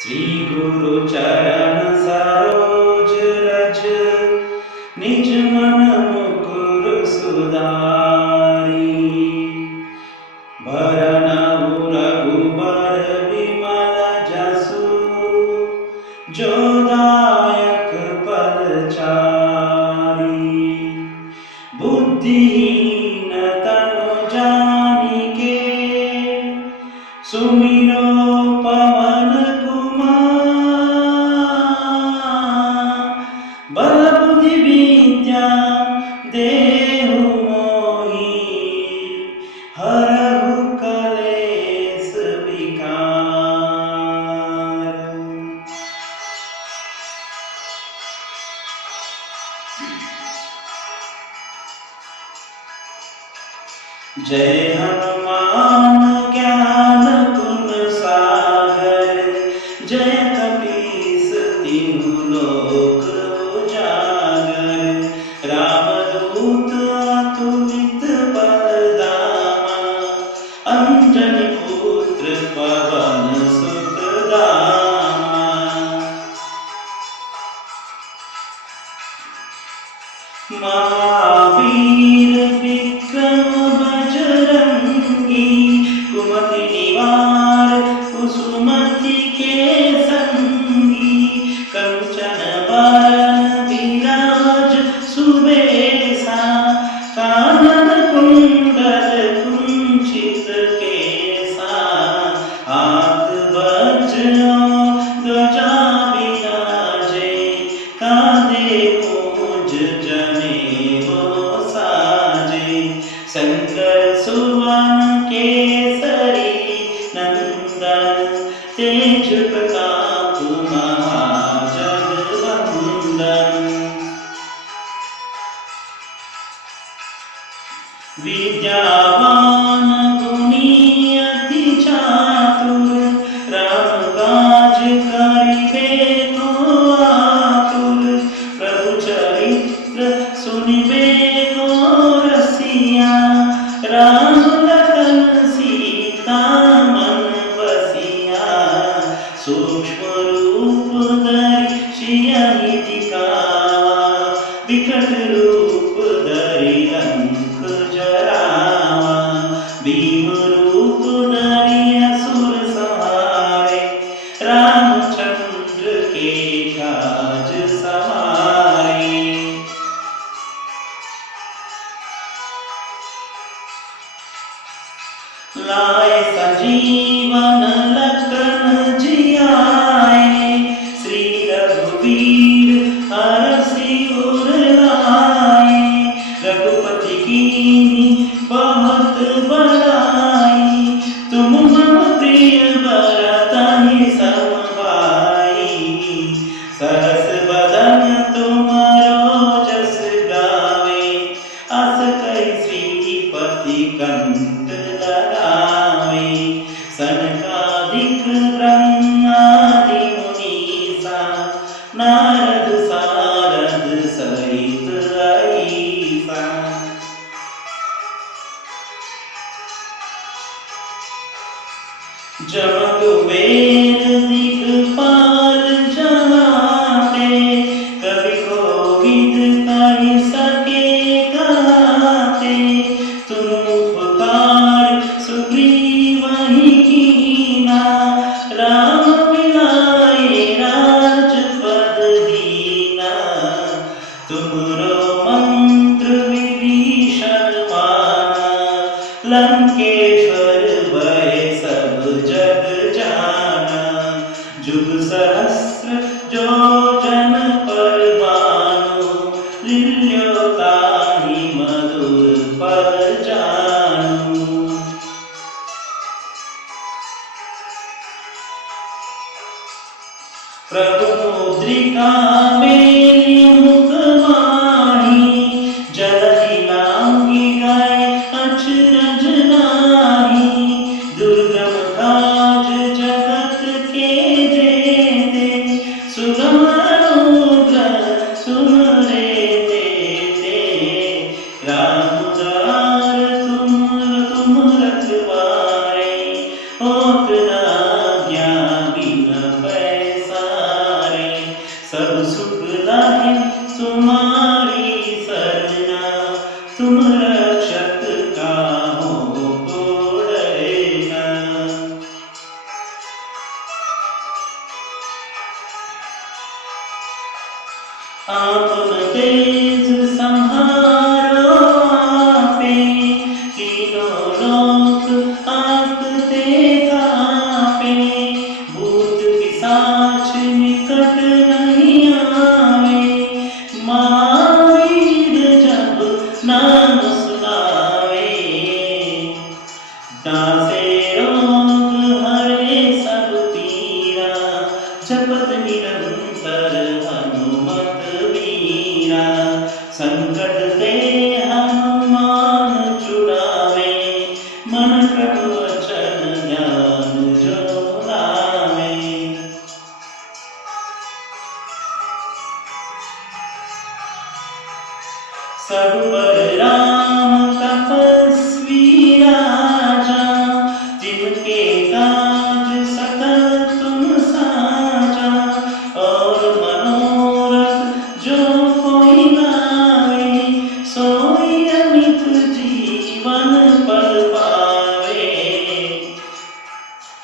श्री गुरु चरण सरोज रज निज मन मुकुर सुधारी। भरनउ रघुबर विमल जसु जो दायक फल चारि। बुद्धिहीन तनु जानिके सुमिरो पवन बल बुद्धि विद्या देहु मोहि हरहु कलेस विकार। जय हनुमान ज्ञान गुण सागर जय कपीस तिहु लोक उजागर। रामदूत अतुलित बलधामा अंजनी पुत्र पवन सुत दामा। महावीर विक्रम बजरंगी कुमति निवार कुसुमति के संगी। कंचन बरन विराज सुबेसा कानन कुंडल कुंचित केसा। हाथ वज्र ध्वजा विराजे कांधे मूंज जनेऊ साजे। शंकर सुवन केसरी नंदन तेज प्रताप महाजगवंदन। विद्यावान गुणी अति चातुर राम काज करिबे को आतुर। प्रभु चरित्र सुनिबे को रसिया राम लखन सीता मन बसिया। सूक्ष्म रूप धरि सियहि दिखावा विकट रूप धरि लंक जरावा। भीम रूप धरि असुर संहारे रामचंद्र के काज सवारे। लाए संजीवन लखन जियाए श्री रघुवीर हरषि उर लाए। रघुपति कीन्ही बहुत बड़ाई तुम मम प्रिय भरतहि सम भाई। सहस बदन तुमरो जस गावे अस कहि श्रीपति कंठ लगावे। सनकादिक ब्रह्मादि मुनीसा नारद सारद सहित अहिसा। जम कुबेर दिखपाल जहाते कवि कोविद कहि सके कहते। तुम उपकार सुग्रीवहि कीन्हा राम मिलाए राजपद दीना। तुमरो मंत्र विभीषण माना लंकेश्वर भय सब जग जाना। जुग सहस्र जो जन पर भानु लील्यो ताहि मधुर पद जानु। प्रभु मुद्रिका मेली मुख माही जलधि लांघि गए अचरज नाही। दुर्गम काज जगत के जेते सुगम अनुग्रह तुम्हरे तेते। राम द्वार तुम रखवारे होत न आज्ञा बिन पैसारे।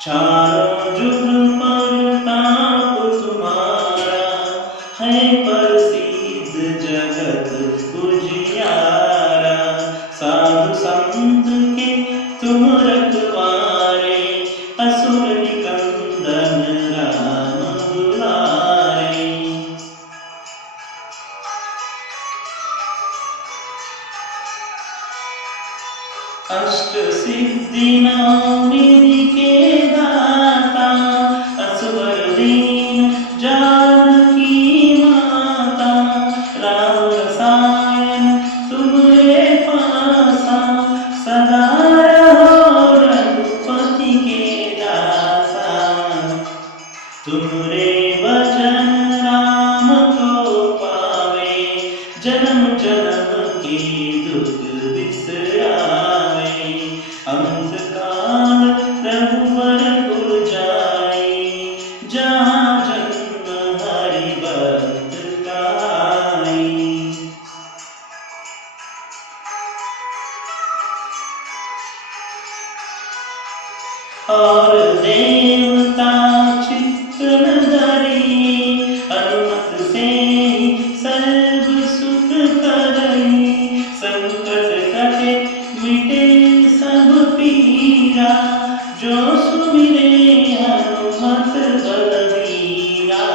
चारों जुग परताप तुम्हारा है, प्रसिद्ध जगत उजियारा। साधु संत के तुम रखवारे, असुर निकंदन राम दुलारे। अष्ट सिद्धि नवनिधि के दाता, असवर दीन जानकी माता। राम रसायन तुम्हारे पासा, सदा रहो रघुपति के दासा। तुमरे भजन राम को पावे, जन्म जन्म की दुख बिसरावे। अंत काल रघुबर पुर जाई, जहाँ जन्म हरि भक्त काई। और देवता चित्त न धरी, अनुमत से सर्व सुख करई। संकट कटे मिटे सब पीरा, जो सुमिरे हनुमत बलबीरा।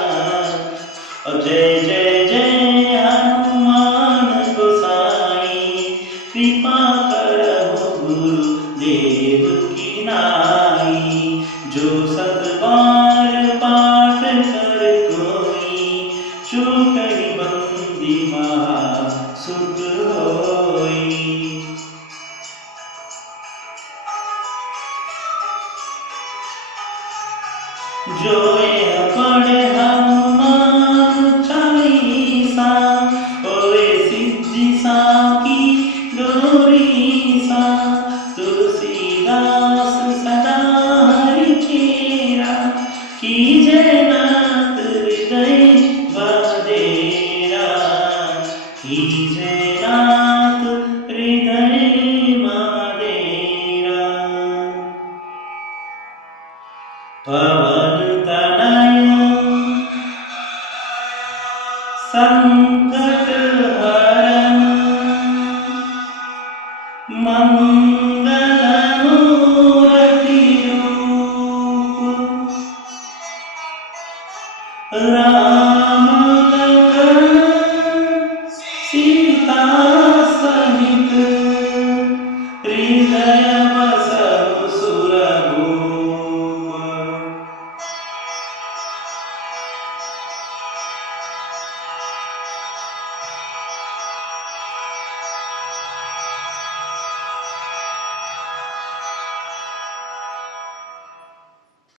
और जय जय जय हनुमान गोसाई, कृपा करहु गुरुदेव की नाई। जो सत बार पाठ कर कोई, छूटहि बंदी महा सुख होई। जो यह पढ़े हनुमान चालीसा, होए सिद्धि साकी गौरीसा। तुलसीदास सदा हरि चेरा, कीजय नाथ हृदय बदेरा। कीजय नाथ हृदय बदेरा। पवन तनय संकट हरन, मंगल मूर्ति रूप। राम लखन सीता सहित